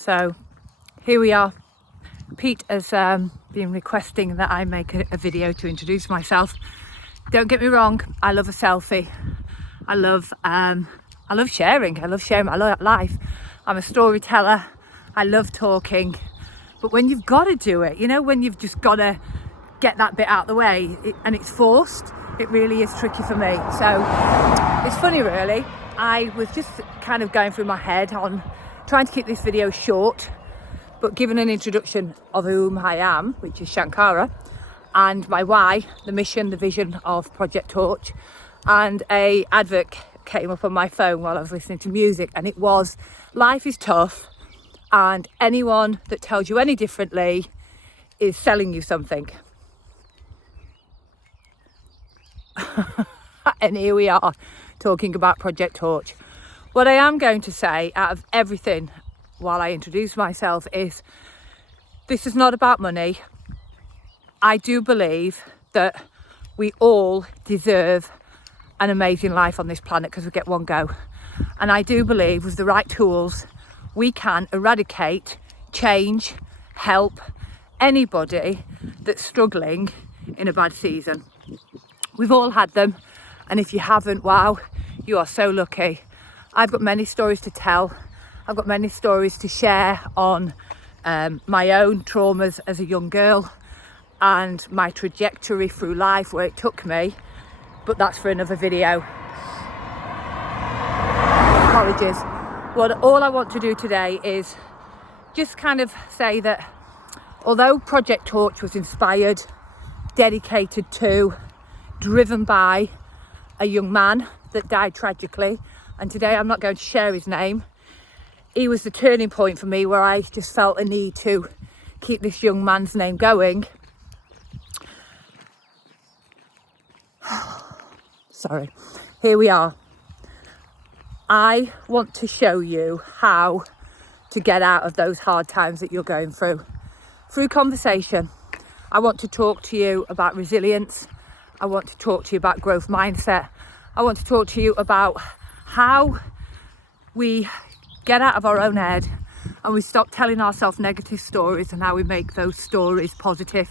So here we are. Pete has been requesting that I make a video to introduce myself. Don't get me wrong, I love a selfie. I love sharing. I love sharing my life. I'm a storyteller. I love talking. But when you've got to do it, you know, when you've just got to get that bit out of the way and it's forced, it really is tricky for me. So it's funny really. I was just kind of going through my head on trying to keep this video short, but given an introduction of whom I am, which is Shankara, and my why, the mission, the vision of Project Torch, and a advert came up on my phone while I was listening to music, and it was, life is tough, and anyone that tells you any differently is selling you something. And here we are talking about Project Torch. What I am going to say out of everything while I introduce myself is, this is not about money. I do believe that we all deserve an amazing life on this planet because we get one go. And I do believe with the right tools, we can eradicate, change, help anybody that's struggling in a bad season. We've all had them. And if you haven't, wow, you are so lucky. I've got many stories to tell. I've got many stories to share on my own traumas as a young girl and my trajectory through life, where it took me, but that's for another video. Apologies. All I want to do today is just kind of say that although Project Torch was inspired, dedicated to, driven by a young man that died tragically, and today I'm not going to share his name. He was the turning point for me, where I just felt a need to keep this young man's name going. Sorry, here we are. I want to show you how to get out of those hard times that you're going through conversation. I want to talk to you about resilience. I want to talk to you about growth mindset. I want to talk to you about how we get out of our own head and we stop telling ourselves negative stories and how we make those stories positive.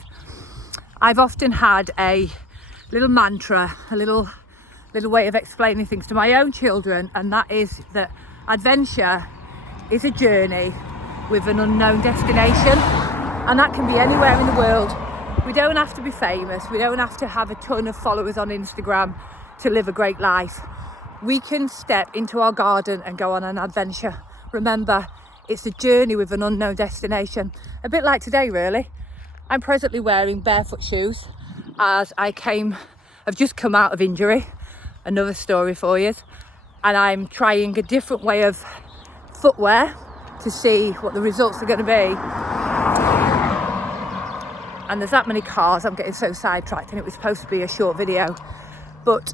I've often had a little mantra, a little way of explaining things to my own children, and that is that adventure is a journey with an unknown destination, and that can be anywhere in the world. We don't have to be famous. We don't have to have a ton of followers on Instagram to live a great life. We can step into our garden and go on an adventure. Remember, it's a journey with an unknown destination. A bit like today, really. I'm presently wearing barefoot shoes as I've just come out of injury. Another story for you. And I'm trying a different way of footwear to see what the results are going to be. And there's that many cars, I'm getting so sidetracked, and it was supposed to be a short video. But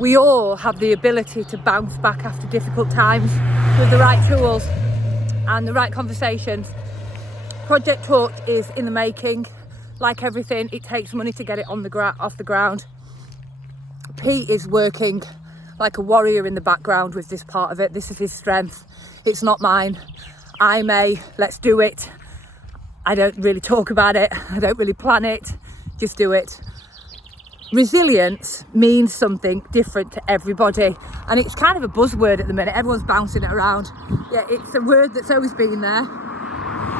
we all have the ability to bounce back after difficult times with the right tools and the right conversations. Project Torch is in the making. Like everything, it takes money to get it off the ground. Pete is working like a warrior in the background with this part of it. This is his strength. It's not mine. I'm a let's do it. I don't really talk about it. I don't really plan it. Just do it. Resilience means something different to everybody. And it's kind of a buzzword at the minute. Everyone's bouncing it around. Yeah, it's a word that's always been there.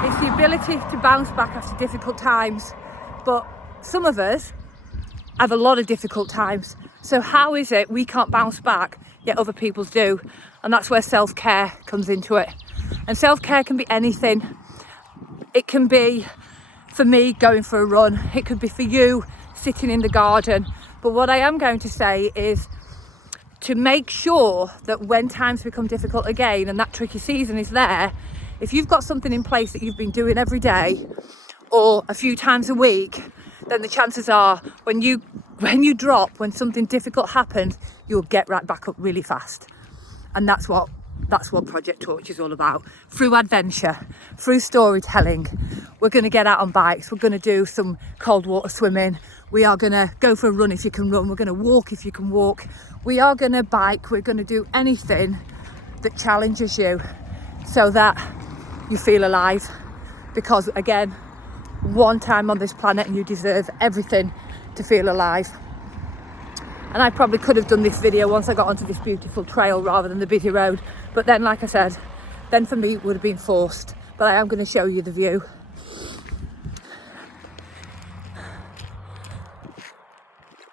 It's the ability to bounce back after difficult times. But some of us have a lot of difficult times. So how is it we can't bounce back, yet other people do? And that's where self-care comes into it. And self-care can be anything. It can be, for me, going for a run. It could be for you, sitting in the garden. But what I am going to say is to make sure that when times become difficult again and that tricky season is there, if you've got something in place that you've been doing every day or a few times a week, then the chances are when you drop, when something difficult happens, you'll get right back up really fast. And that's what Project Torch is all about. Through adventure, through storytelling, we're going to get out on bikes, we're going to do some cold water swimming, we are going to go for a run if you can run, we're going to walk if you can walk, we are going to bike, we're going to do anything that challenges you. so that you feel alive. Because again, one time on this planet and you deserve everything to feel alive. And I probably could have done this video once I got onto this beautiful trail rather than the busy road. But then, like I said, then for me it would have been forced. But I am going to show you the view.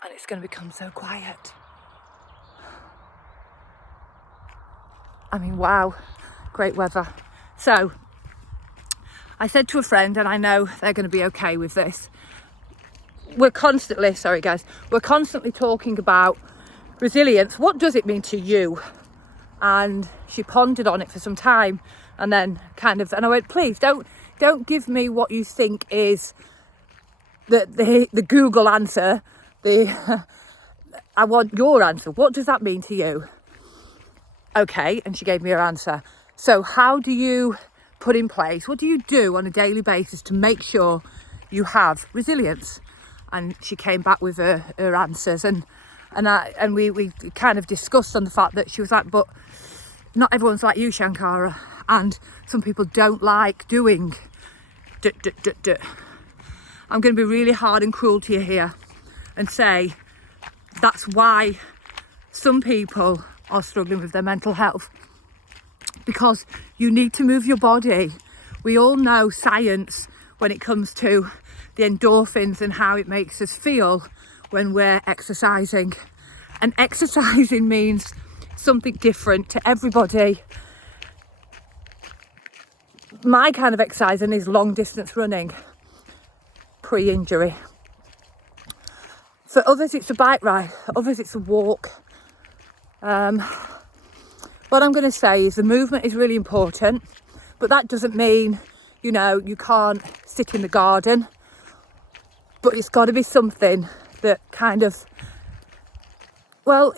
And it's going to become so quiet. I mean, wow, great weather. So I said to a friend, and I know they're going to be okay with this, we're constantly talking about resilience. What does it mean to you? And she pondered on it for some time, and then and I went, please don't give me what you think is the Google answer. I want your answer. What does that mean to you? Okay, and she gave me her answer. So how do you put in place, what do you do on a daily basis to make sure you have resilience? And she came back with her answers, and we kind of discussed on the fact that she was like, but not everyone's like you, Shankara, and some people don't like doing I'm going to be really hard and cruel to you here and say that's why some people are struggling with their mental health, because you need to move your body. We all know science when it comes to the endorphins and how it makes us feel when we're exercising. And exercising means something different to everybody. My kind of exercising is long distance running, pre-injury. For others it's a bike ride, others it's a walk. What I'm going to say is the movement is really important, but that doesn't mean, you can't sit in the garden. But it's got to be something that kind of,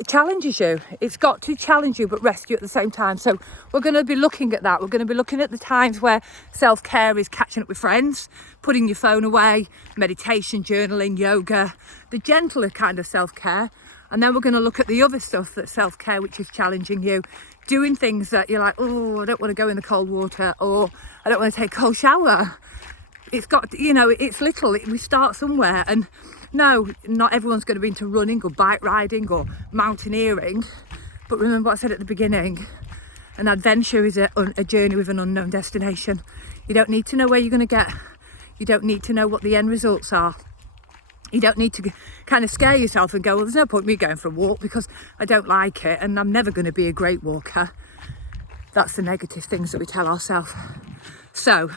challenges you. It's got to challenge you, but rest you at the same time. So we're going to be looking at that. We're going to be looking at the times where self-care is catching up with friends, putting your phone away, meditation, journaling, yoga, the gentler kind of self-care. And then we're going to look at the other stuff that's self-care, which is challenging you. Doing things that you're like, oh, I don't want to go in the cold water, or I don't want to take a cold shower. It's got, it's little. We start somewhere. And no, not everyone's going to be into running or bike riding or mountaineering. But remember what I said at the beginning. An adventure is a journey with an unknown destination. You don't need to know where you're going to get. You don't need to know what the end results are. You don't need to kind of scare yourself and go, well, there's no point me going for a walk because I don't like it and I'm never going to be a great walker. That's the negative things that we tell ourselves. So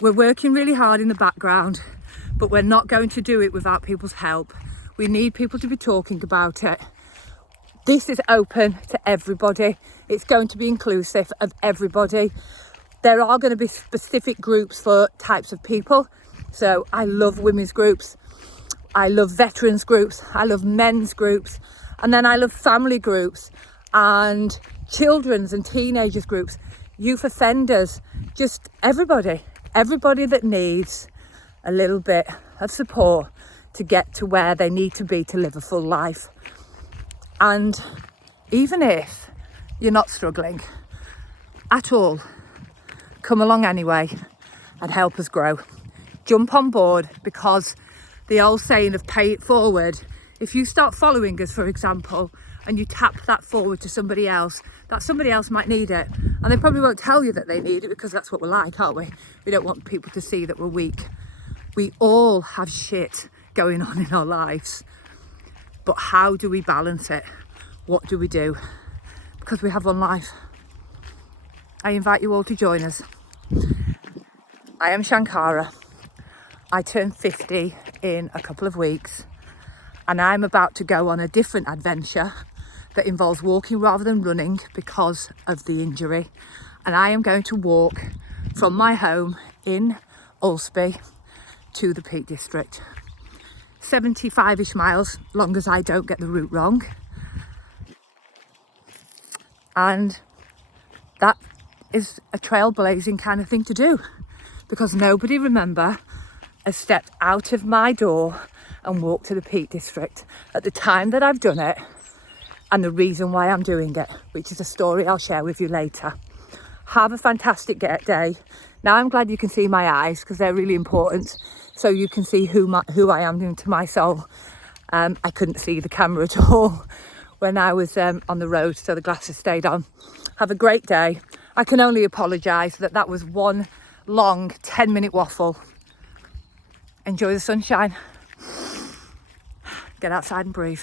we're working really hard in the background, but we're not going to do it without people's help. We need people to be talking about it. This is open to everybody. It's going to be inclusive of everybody. There are going to be specific groups for types of people. So I love women's groups. I love veterans groups. I love men's groups. And then I love family groups and children's and teenagers groups, youth offenders, just everybody that needs a little bit of support to get to where they need to be to live a full life. And even if you're not struggling at all, come along anyway and help us grow. Jump on board, because the old saying of pay it forward, if you start following us, for example, and you tap that forward to somebody else, that somebody else might need it. And they probably won't tell you that they need it, because that's what we're like, aren't we? We don't want people to see that we're weak. We all have shit going on in our lives. But how do we balance it? What do we do? Because we have one life. I invite you all to join us. I am Shankara. I turn 50 in a couple of weeks, and I'm about to go on a different adventure that involves walking rather than running because of the injury. And I am going to walk from my home in Alsby to the Peak District. 75-ish miles, long as I don't get the route wrong. And that is a trailblazing kind of thing to do, because nobody, remember, has stepped out of my door and walked to the Peak District at the time that I've done it, and the reason why I'm doing it, which is a story I'll share with you later. Have a fantastic day. Now I'm glad you can see my eyes because they're really important, so you can see who I am to my soul. I couldn't see the camera at all when I was on the road, so the glasses stayed on. Have a great day. I can only apologise that was one long 10-minute waffle. Enjoy the sunshine. Get outside and breathe.